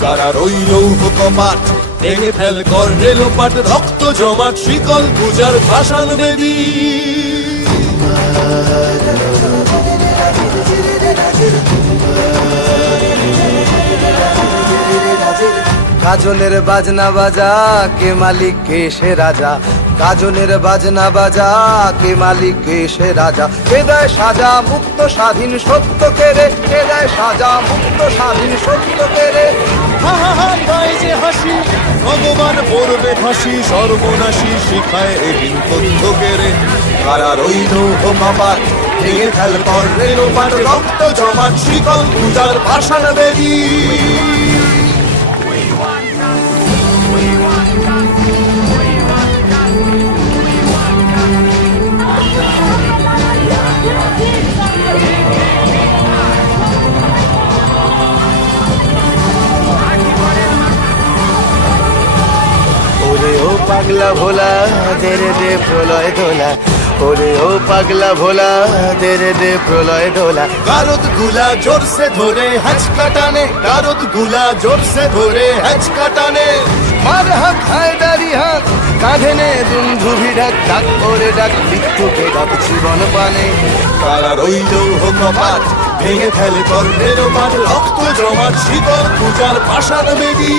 কারা রইল কপাট ভেঙে ফেল কর রেলোপাট রক্ত জমাট, শিকল পূজার ভাষান বেদী কাজনের বাজনা বাজা, কে মালিক, কে সে রাজা? কাজনের বাজনা বাজা, কে মালিক, কে সে রাজা? কে দেয় সাজা মুক্ত স্বাধীন সত্য কে রে? কে দেয় সাজা মুক্ত স্বাধীন সত্য কেড়ে হা হা হা গায়ে যে হাসি, ভগবান পড়বে ফাঁসি, সর্বনাশী শিখায় এদিন তথ্য কেড়ে কারা রইল ও বাবা ভেঙে ফেল কর রেলোপাট রক্ত জমাট, শিকল পূজার পাষাণ বেদী পাগলা ভোলা, দেরে দে প্রলয় দোলা ওরে ও পাগলা ভোলা, দেরে দে প্রলয় দোলা গারদগুলা জোরসে ধরে হ্যাচকা কাটানে, গারদগুলা জোরসে ধরে হ্যাচকা কাটানে। মার হাত হায়দারি হাত, কাঁধে নে দুন্ধুভি ডাক ডাক করে ডাক মৃত্যুকে ডাক জীবন পানে। কারা রইল ও কপাট ভেঙে ফেলে কর রেলোপাট রক্ত জমাট শীতল পূজার পাষাণ বেদী।